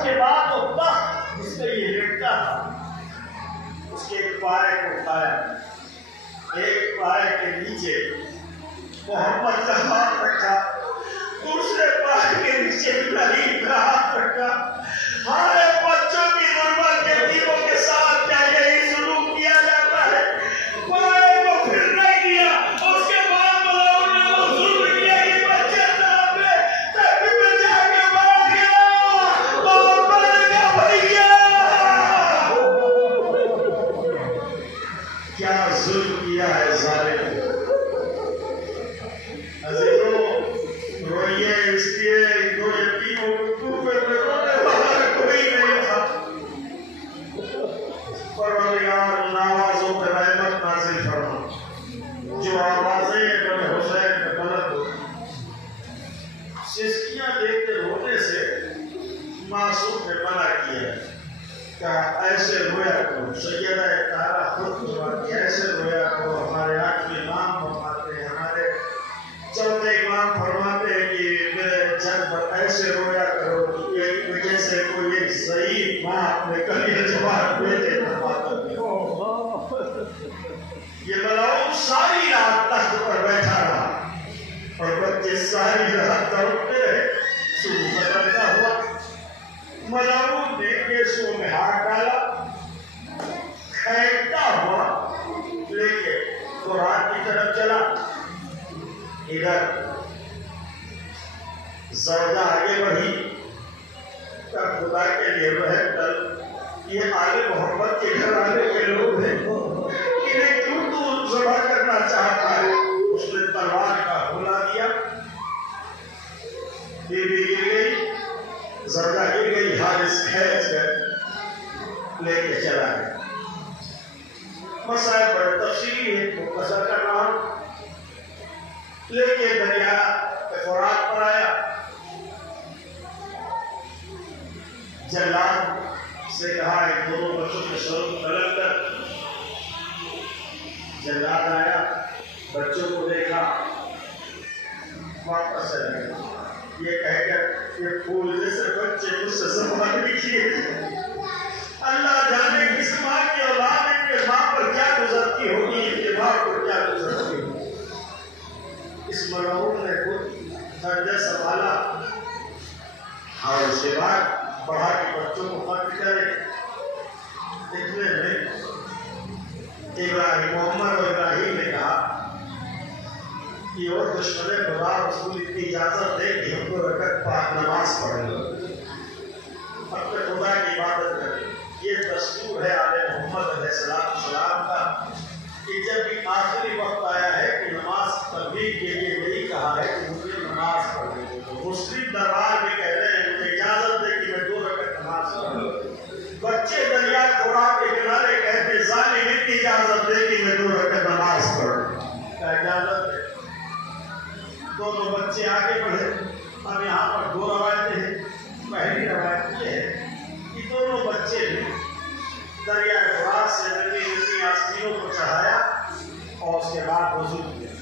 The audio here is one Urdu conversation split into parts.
اس کے بعد وہ تخت جس پہ یہ لیٹتا تھا اس کے ایک پائے کو اٹھایا، ایک پائے کے نیچے محمد کا ہاتھ رکھا، دوسرے پائے کے نیچے ابراہیم کا ہاتھ رکھا۔ ہمارے بچوں کی غربت کے یتیموں کے ساتھ کیا یہی سلوک کیا جاتا ہے؟ پائے کو پھر نہیں دیا، اس کے بعد ملاؤں نے وہ ظلم کیا کہ بچے طرف میں تک میں جا کے مار گیا اور بڑھ گیا بھیا۔ کیا ظلم کیا ہے ظالم۔ عزیزوں روئیے اس لیے دو یتیموں کو رونے والا کوئی نہیں تھا۔ پروردگار نوازوں پہ رحمت نازل فرما، جو آوازیں ابن حسین میں بلند ہو، سسکیاں دیکھتے رونے سے معصوم نے منع کیا ہے کہ ایسے رویا کرو۔ سیدہ طاہرہ خود فرماتی ہے ایسے رویا کرو۔ ہمارے آٹھویں امام فرماتے ہیں، ہمارے چوتھے امام فرماتے ہیں کہ میرے جنگ پر ایسے رویا کرو کہ جیسے کوئی ایک ضعیف ماں اپنے کلیجے جوان بیٹے پر ماتم کرے۔ یہ ملعون ساری رات تخت پر بیٹھا رہا اور بچے ساری رات تڑپتے رہے۔ صبح بدلتا ہوا ملعون نے کیسوں میں ہاتھ ڈالا، کھینکتا ہوا لے کے قرآن کی طرف چلا۔ ادھر زوجہ آگے بڑھی کہ خدا کے لیے رحم کر، یہ آل محمد کے گھر آنے کے لوگ ہیں، انہیں کیوں تو ذبح کرنا چاہتا ہے؟ اس نے تلوار کا بلا دیا، بی بی گر گئی، زوجہ گر گئی، حارث کھینچ کر لے کے چلا گیا۔ مسائل بڑے تفصیلی ہے، مختصر کر رہا ہوں۔ لے کے دریا فرات پر آیا، جلاد سے کہا ایک دونوں بچوں کے سر طلب کر۔ جلاد آیا، بچوں کو دیکھا، واپس چلا گیا، یہ کہہ کر یہ پھول جیسے بچے مجھ سے سوال نہیں کیے۔ اللہ جانے کس ماں کی اولاد ہے کہ ماں پر کیا گزرتی ہوگی، ان کے باپ پر کیا گزرتی ہوگی۔ اس ملعون نے خود درجہ سنبھالا اور اس کے بعد بڑھا کے بچوں کو خرچ کرے۔ اتنے میں ابراہیم محمد اور ابراہیم نے کہا کہ وہ دشمن خدا رسول کی اجازت دے کہ ہم کو رکعت پاک نماز پڑھ لو، اپنے خدا کی عبادت کریں۔ یہ دستور ہے آل محمد علیہ السلام کا کہ جب بھی آخری وقت آیا ہے کہ نماز تبلیغ کے لیے یہی کہا ہے کہ مجھے نماز پڑھنے دو۔ مسلم دربار میں کہہ رہے ہیں مجھے اجازت دے کہ میں 2 رکعت نماز پڑھوں۔ بچے دریا فرات کے کنارے کہتے ظالم اتنی اجازت دے کہ میں 2 رکعت نماز پڑھوں، کیا اجازت ہے؟ دونوں بچے آگے بڑھے۔ اب یہاں پر 2 روایتیں ہیں۔ پہلی روایت یہ ہے کہ دونوں بچے نے دریا فرات سے ننی آستینوں کو چڑھایا اور اس کے بعد وضو کیا۔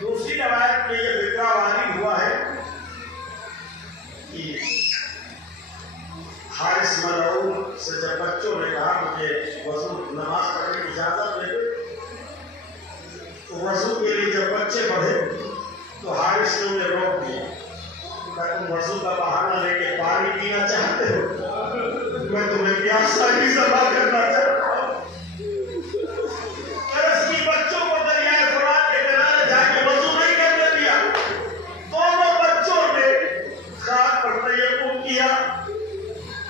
دوسری روایت میں یہ فکرہ وارد ہوا ہے کہ حارث ملعون سے جب بچوں نے کہا مجھے وضو نماز پڑھنے کی اجازت دے دو، تو وضو کے لیے جب بچے بڑھے تو حارث نے انہیں روک دیا کہ تم وضو کا بہانہ لے کے پانی پینا چاہتے ہو، میں تمہیں پیاسا ہی ذبح کرنا چاہتا ہوں۔ بچوں کو دریائے فرات کے کنارے جا کے وضو نہیں کرنے دیا۔ دونوں بچوں نے خاک پر تیمم کیا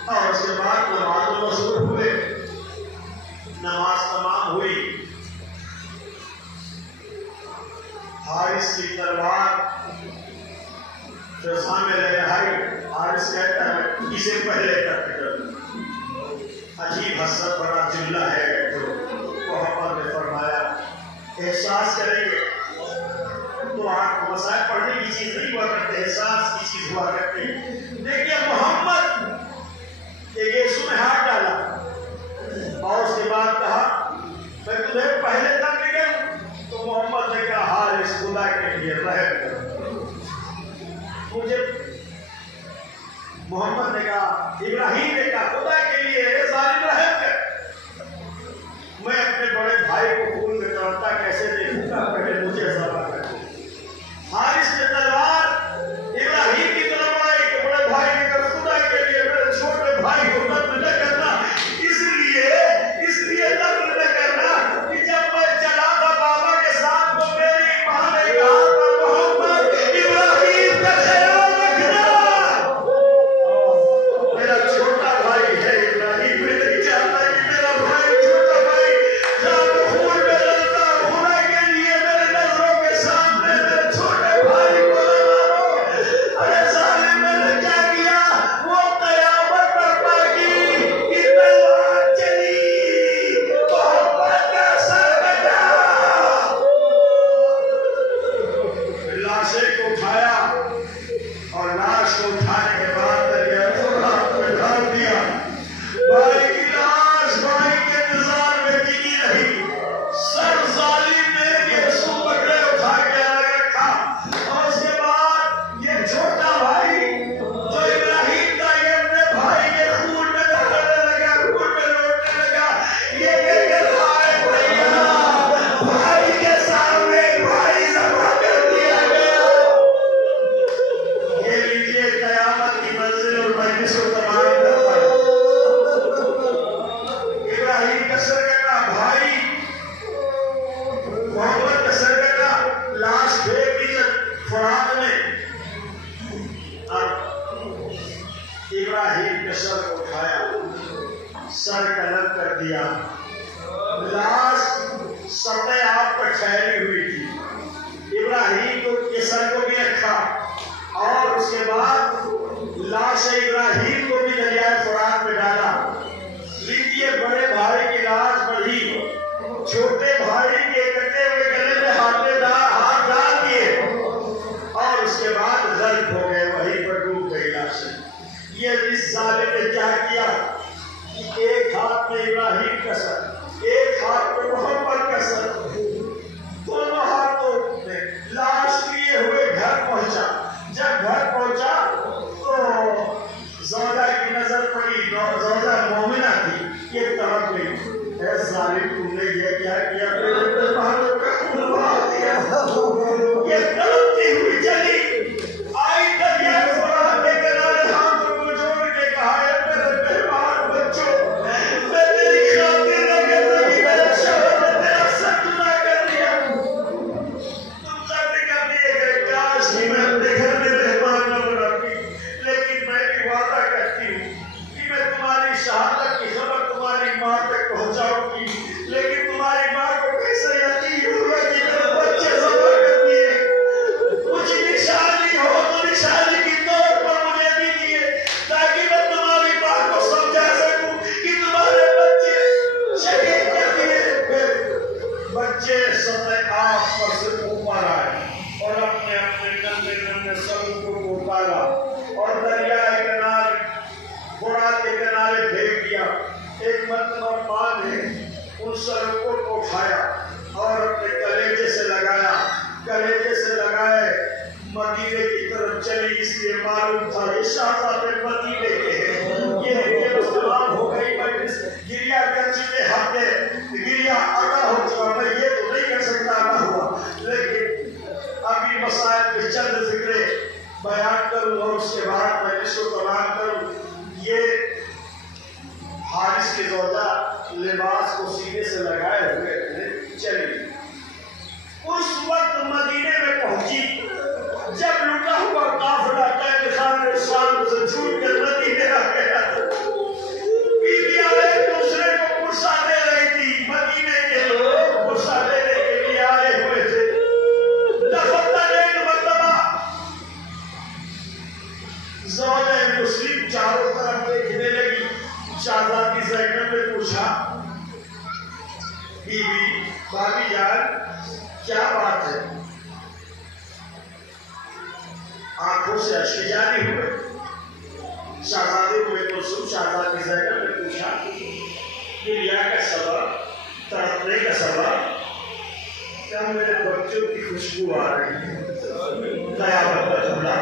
اور اس کے بعد نماز میں مصروف ہوئے۔ نماز تمام ہوئی، حارث کی تلوار جو سامنے لے رہائی، حارث کہتا ہے اسے پہلے کٹ کر۔ عجیب حسرت بڑا جملہ ہے جو محمد نے فرمایا، احساس کریں گے تو آپ مسائل پڑھنے کی چیز نہیں ہوا کرتے، احساس کی چیز ہوا کرتے ہیں۔ دیکھیے محمد ایک یسوع میں ہاتھ ڈالا اور اس کے بعد کہا میں تمہیں پہلے تک نکل، تو محمد نے کہا حارث خدا کے لیے رحم کر، مجھے محمد نے کہا، ابراہیم نے کہا خدا کے لیے اے ظالم رحم کر، میں اپنے بڑے بھائی کو خون میں تڑپتا کیسے دیکھوں گا، پہلے مجھے ذبح کر دو۔ حارث نے تلوار ابراہیم کی طرف بڑھائی کہ بڑے بھائی نے کہا خدا کے لیے میرے چھوٹے بھائی کو قتل نہ کرنا، اس لیے قتل نہ کرنا کہ جب میں چلا تھا بابا کے ساتھ تو میری ماں نے کہا تھا محمد ابراہیم کا خیال رکھنا، میرا چھوٹا بھائی ہے ابراہیم، میں نہیں چاہتا کہ میرا بھائی چھوٹا بھائی جب خون میں لڑتا ہونے کے لیے میرے نظروں کے سامنے میرے چھوٹے بھائی کو لگا دو۔ ارے ظالم میں نے کیا کیا؟ وہ قیامت برپا کی کہ تلوار چلی، محمد کا سر کٹا۔ لاشیں کو اٹھایا اور لاش کو اٹھانے کے بعد دریا فرات میں ڈال دیا۔ بھائی کی لاش بھائی کے انتظار میں ٹکی رہی، سر ظالم نے یہ سو پکڑے اٹھا کے الگ رکھا، اور اس کے بعد یہ چھوٹا بھائی جو ابراہیم تھا یہ اپنے بھائی کے خون میں دہنے لگا، خون میں لوٹنے لگا، یہ کہہ کے ہائے بھیا، بھائی کے سامنے بھائی ذبح کر دیا گیا۔ یہ لیجیے قیامت کی منزل اور مجلس کو تمام کرتا ہے۔ ابراہیم کا سر کٹا، بھائی محمد کا سر کٹا، لاش پھینک دی فرات میں۔ اب ابراہیم کے سر کو اٹھایا، سر قلم کر دیا، لاش سطح آپ پر ٹھہری ہوئی تھی، ابراہیم کو کے سر کو بھی رکھا، اور اس کے بعد لاش ابراہیم کو بھی دریائے فرات میں ڈالا۔ لیجیے بڑے بھائی کی لاش بڑھی، چھوٹے بھائی کے کٹے ہوئے گلے میں ہاتھ ڈال دیے، اور اس کے بعد غرق ہو گئے، وہیں پر ڈوب گئی لاشیں۔ یہ اس ظالم نے کیا کیا کہ ایک ہاتھ میں ابراہیم کا سر، ایک ہاتھ میں محمد کا سر، دونوں ہاتھوں میں لاش لیے ہوئے گھر پہنچا۔ جب گھر پہنچا تو زوجہ کی نظر پڑی، زوجہ مومنہ تھی، یہ تڑپ گئی، اے ظالم تم نے یہ کیا کیا، میرے بھائیوں کا خون بہا دیا۔ یہ تڑپتی ہوئی چلی آئی دریا فرات کے کنارے، ہاتھوں کو جوڑ کے کہا، اے میرے مہمان بچوں، میں تیری خاطر نہ کرتا کہ میرے شوہر نے تیرا سر جدا کر دیا، تم سب کر دیے گئے، کاش ہی میں اپنے گھر میں مہمان نہ بناتی، لیکن میں بھی وعدہ کرتی ہوں کہ میں تمہاری شہادت کی خبر تمہاری ماں تک پہنچاؤں گی، لیکن تمہاری ماں کو کیسے یقین ہوگا کہ میرے بچے ذبح کر دیے؟ کچھ نشانی ہو تو نشانی کی طور پر مجھے دیجیے، تاکہ میں تمہاری ماں کو سمجھا سکوں کہ تمہارے بچے شہید کر دیے۔ پھر بچے سطح آب پر سے اوپر آئے اور اپنے ننھے سروں کو اتارا اور دریائے کنارے فرات کے کنارے پھینک دیا۔ ایک مرتبہ ماں نے ان سروں کو اٹھایا اور اپنے کلیجے سے لگایا، کلیجے سے لگائے مدینے کی طرف چلی، اس لیے معلوم تھا یہ شہزادے مدینے کے ہیں۔ یہ تمام ہو گئی مجلس، گریا کر چکے ہاتھے، گریا ادا ہو چکا، میں یہ تو نہیں کر سکتا نہ ہوا، لیکن ابھی مسائل کے چند فکرے بیان کروں اور اس کے بعد میں اس کو تمام کروں۔ یہ حارث کی زوجہ لباس کو سینے سے لگائے ہوئے چلی، اس وقت مدینے میں پہنچی جب لٹا ہوا قافلہ قید خان شام سے چھوٹ کر مدینے آ گیا، بیویاں ایک دوسرے کو غصہ دے رہی تھی، مدینے کے لوگ غصہ دینے کے لیے آئے ہوئے تھے۔ دفتر ایک مرتبہ زوجہ مسلم چاروں طرف دیکھنے لگی، شہزادی زینب نے پوچھا، بیوی بھابی جان کیا بات ہے؟ آنکھوں سے اشک جاری ہوئے۔ شہزادی کو شہزادی زینب نے پوچھا، گریا کا سبب، تڑپنے کا سبب کیا؟ میرے بچوں کی خوشبو آ رہی ہے، قیامت کا جملہ،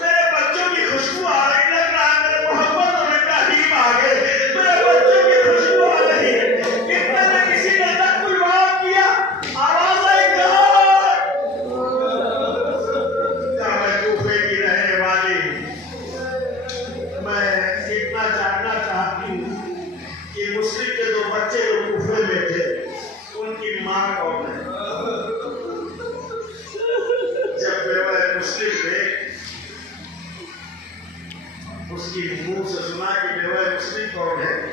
میرے بچوں کی خوشبو آ رہی، لگ رہا ہے اس کی منہ سے سنا کہ بیوہ مسلم کون ہے،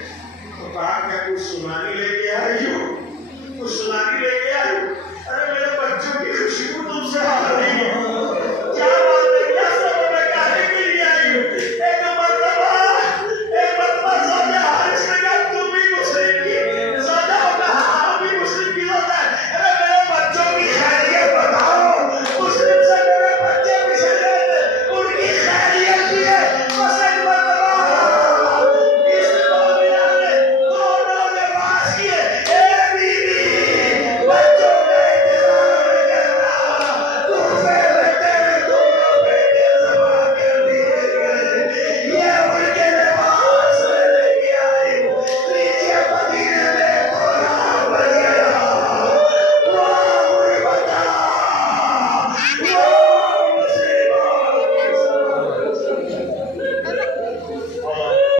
تو کہا کہ کچھ سنانی لے کے آئی ہو، کچھ سنانی لے کے آئی ہو۔